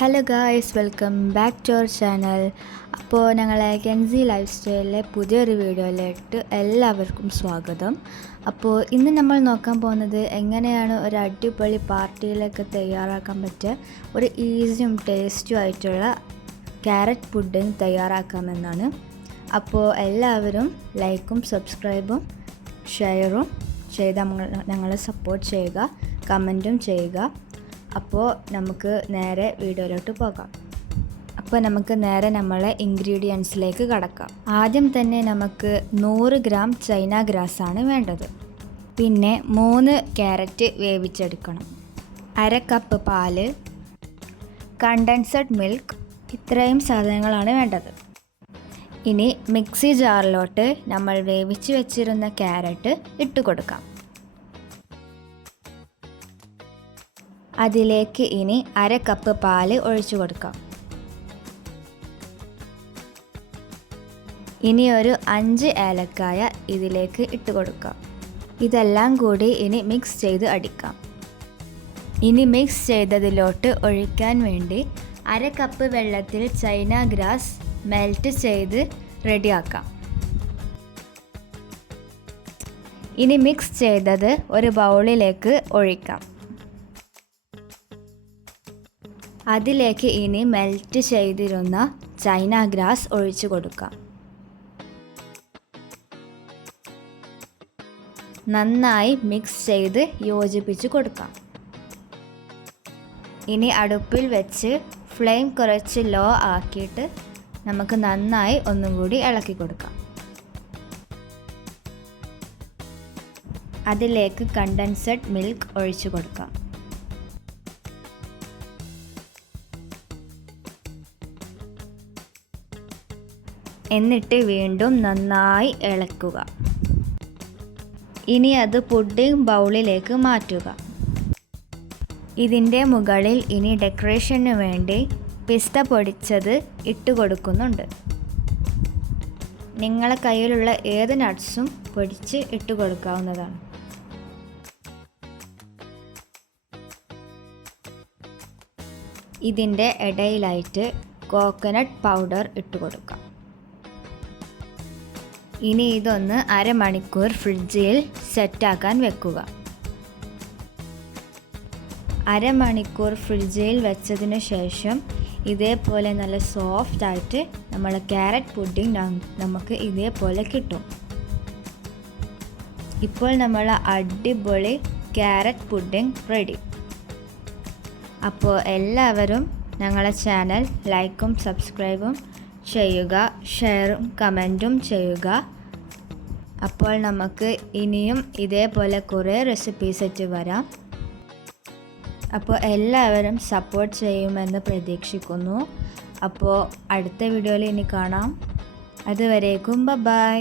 Hello guys, welcome back to our channel. അപ്പോൾ ഞങ്ങളെ കെൻസി life സ്റ്റൈലിലെ പുതിയൊരു വീഡിയോയിലേക്ക് എല്ലാവർക്കും സ്വാഗതം. അപ്പോൾ ഇന്ന് നമ്മൾ നോക്കാൻ പോകുന്നത് എങ്ങനെയാണ് ഒരു അടിപൊളി പാർട്ടിയിലേക്ക് തയ്യാറാക്കാൻ പറ്റിയ ഒരു ഈസിയും ടേസ്റ്റും ആയിട്ടുള്ള ക്യാരറ്റ് പുഡിംഗ് തയ്യാറാക്കാമെന്നാണ്. അപ്പോൾ എല്ലാവരും ലൈക്കും സബ്സ്ക്രൈബും ഷെയറും ചെയ്ത് ഞങ്ങളെ സപ്പോർട്ട് ചെയ്യുക, കമൻറ്റും ചെയ്യുക. അപ്പോൾ നമുക്ക് നേരെ വീഡിയോയിലോട്ട് പോകാം. അപ്പോൾ നമുക്ക് നേരെ നമ്മളെ ഇൻഗ്രീഡിയൻസിലേക്ക് കടക്കാം. ആദ്യം തന്നെ നമുക്ക് 100 ഗ്രാം ചൈന ഗ്രാസാണ് വേണ്ടത്. പിന്നെ 3 ക്യാരറ്റ് വേവിച്ചെടുക്കണം, 1/2 കപ്പ് പാല്, കണ്ടൻസഡ് മിൽക്ക്. ഇത്രയും സാധനങ്ങളാണ് വേണ്ടത്. ഇനി മിക്സി ജാറിലോട്ട് നമ്മൾ വേവിച്ച് വെച്ചിരുന്ന ക്യാരറ്റ് ഇട്ട് കൊടുക്കാം. അതിലേക്ക് ഇനി 1/2 കപ്പ് പാല് ഒഴിച്ചു കൊടുക്കാം. ഇനി ഒരു 5 ഏലക്കായ ഇതിലേക്ക് ഇട്ട് കൊടുക്കാം. ഇതെല്ലാം കൂടി ഇനി മിക്സ് ചെയ്ത് അടിക്കാം. ഇനി മിക്സ് ചെയ്തതിലോട്ട് ഒഴിക്കാൻ വേണ്ടി 1/2 കപ്പ് വെള്ളത്തിൽ ചൈന ഗ്രാസ് മെൽറ്റ് ചെയ്ത് റെഡിയാക്കാം. ഇനി മിക്സ് ചെയ്തത് ഒരു ബൗളിലേക്ക് ഒഴിക്കാം. അതിലേക്ക് ഇനി മെൽറ്റ് ചെയ്തിരുന്ന ചൈന ഗ്രാസ് ഒഴിച്ചു കൊടുക്കാം. നന്നായി മിക്സ് ചെയ്ത് യോജിപ്പിച്ച് കൊടുക്കാം. ഇനി അടുപ്പിൽ വെച്ച് ഫ്ലെയിം കുറച്ച് ലോ ആക്കിയിട്ട് നമുക്ക് നന്നായി ഒന്നും കൂടി ഇളക്കി കൊടുക്കാം. അതിലേക്ക് കണ്ടൻസഡ് മിൽക്ക് ഒഴിച്ചു കൊടുക്കാം. എന്നിട്ട് വീണ്ടും നന്നായി ഇളക്കുക. ഇനി അത് പുഡിംഗ് ബൗളിലേക്ക് മാറ്റുക. ഇതിൻ്റെ മുകളിൽ ഇനി ഡെക്കറേഷന് വേണ്ടി പിസ്ത പൊടിച്ചത് ഇട്ട് കൊടുക്കുന്നുണ്ട്. നിങ്ങളെ കയ്യിലുള്ള ഏത് നട്ട്സും പൊടിച്ച് ഇട്ട് കൊടുക്കാവുന്നതാണ്. ഇതിൻ്റെ ഇടയിലായിട്ട് കോക്കനട്ട് പൗഡർ ഇട്ട് കൊടുക്കാം. ഇനി ഇതൊന്ന് 1/2 മണിക്കൂർ ഫ്രിഡ്ജിൽ സെറ്റാക്കാൻ വെക്കുക. 1/2 മണിക്കൂർ ഫ്രിഡ്ജിൽ വെച്ചതിന് ശേഷം ഇതേപോലെ നല്ല സോഫ്റ്റ് ആയിട്ട് നമ്മൾ ക്യാരറ്റ് പുഡിംഗ് നമുക്ക് ഇതേപോലെ കിട്ടും. ഇപ്പോൾ നമ്മൾ അടിപൊളി ക്യാരറ്റ് പുഡിംഗ് റെഡി. അപ്പോൾ എല്ലാവരും ഞങ്ങളെ ചാനൽ ലൈക്കും സബ്സ്ക്രൈബും ചെയ്യുക, ഷെയറും കമൻറ്റും ചെയ്യുക. അപ്പോൾ നമുക്ക് ഇനിയും ഇതേപോലെ കുറേ റെസിപ്പീസ് ആയിട്ട് വരാം. അപ്പോൾ എല്ലാവരും സപ്പോർട്ട് ചെയ്യുമെന്ന് പ്രതീക്ഷിക്കുന്നു. അപ്പോൾ അടുത്ത വീഡിയോയിൽ ഇനി കാണാം. അതുവരേക്കും ബൈ.